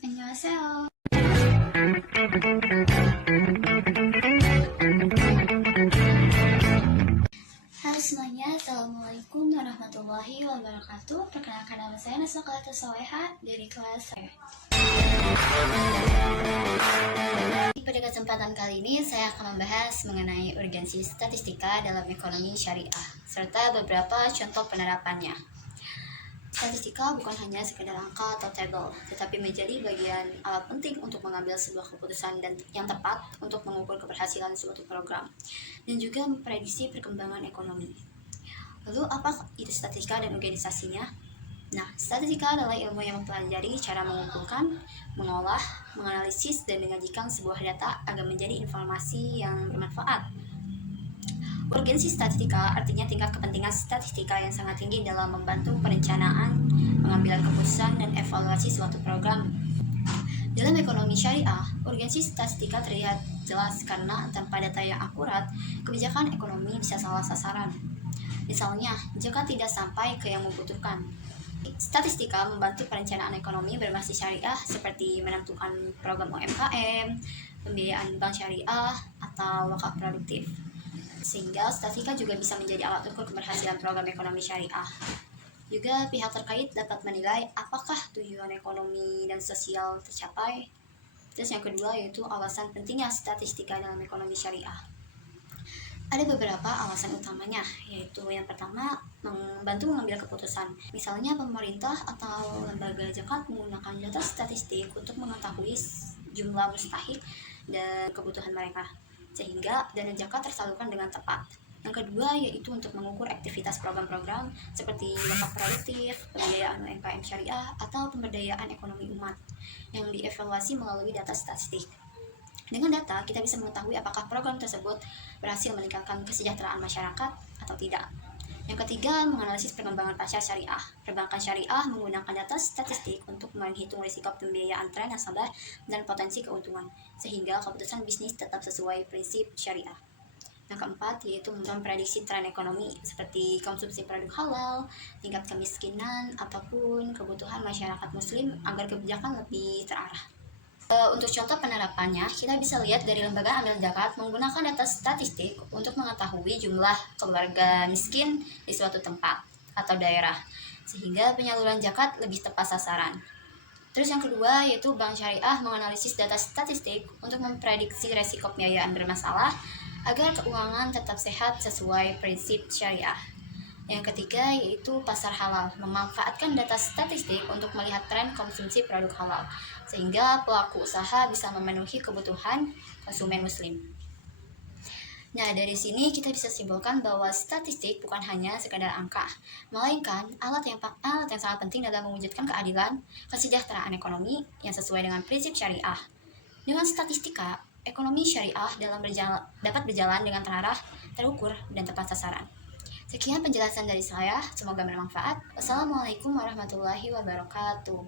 안녕하세요. Halo semuanya, Assalamualaikum warahmatullahi wabarakatuh. Perkenalkan nama saya Nasrullah Soleha dari kelas saya. Pada kesempatan kali ini saya akan membahas mengenai urgensi statistika dalam ekonomi syariah serta beberapa contoh penerapannya. Statistika bukan hanya sekedar angka atau tabel, tetapi menjadi bagian alat penting untuk mengambil sebuah keputusan dan yang tepat untuk mengukur keberhasilan suatu program dan juga memprediksi perkembangan ekonomi. Lalu apa itu statistika dan organisasinya? Nah, statistika adalah ilmu yang mempelajari cara mengumpulkan, mengolah, menganalisis, dan menyajikan sebuah data agar menjadi informasi yang bermanfaat. Urgensi statistika artinya tingkat kepentingan statistika yang sangat tinggi dalam membantu perencanaan, pengambilan keputusan, dan evaluasi suatu program. Dalam ekonomi syariah, urgensi statistika terlihat jelas karena tanpa data yang akurat, kebijakan ekonomi bisa salah sasaran. Misalnya, jika tidak sampai ke yang membutuhkan. Statistika membantu perencanaan ekonomi berbasis syariah seperti menentukan program UMKM, pembiayaan bank syariah, atau wakaf produktif. Sehingga statistika juga bisa menjadi alat ukur keberhasilan program ekonomi syariah. Juga pihak terkait dapat menilai apakah tujuan ekonomi dan sosial tercapai. Terus yang kedua yaitu alasan pentingnya statistika dalam ekonomi syariah. Ada beberapa alasan utamanya, yaitu yang pertama membantu mengambil keputusan. Misalnya pemerintah atau lembaga zakat menggunakan data statistik untuk mengetahui jumlah mustahik dan kebutuhan mereka, sehingga dana zakat tersalurkan dengan tepat. Yang kedua yaitu untuk mengukur aktivitas program-program seperti wakaf produktif, pembiayaan UMKM syariah, atau pemberdayaan ekonomi umat yang dievaluasi melalui data statistik. Dengan data, kita bisa mengetahui apakah program tersebut berhasil meningkatkan kesejahteraan masyarakat atau tidak. Yang ketiga, menganalisis perkembangan pasar syariah. Perbankan syariah menggunakan data statistik untuk menghitung risiko pembiayaan tren nasabah dan potensi keuntungan, sehingga keputusan bisnis tetap sesuai prinsip syariah. Yang keempat, yaitu memprediksi tren ekonomi seperti konsumsi produk halal, tingkat kemiskinan, ataupun kebutuhan masyarakat muslim agar kebijakan lebih terarah. Untuk contoh penerapannya, kita bisa lihat dari lembaga amil zakat menggunakan data statistik untuk mengetahui jumlah keluarga miskin di suatu tempat atau daerah, sehingga penyaluran zakat lebih tepat sasaran. Terus yang kedua yaitu bank syariah menganalisis data statistik untuk memprediksi resiko pembiayaan bermasalah agar keuangan tetap sehat sesuai prinsip syariah. Yang ketiga yaitu pasar halal, memanfaatkan data statistik untuk melihat tren konsumsi produk halal, sehingga pelaku usaha bisa memenuhi kebutuhan konsumen muslim. Nah, dari sini kita bisa simpulkan bahwa statistik bukan hanya sekadar angka, melainkan alat yang sangat penting dalam mewujudkan keadilan, kesejahteraan ekonomi yang sesuai dengan prinsip syariah. Dengan statistika, ekonomi syariah dapat berjalan dengan terarah, terukur, dan tepat sasaran. Sekian penjelasan dari saya, semoga bermanfaat. Wassalamualaikum warahmatullahi wabarakatuh.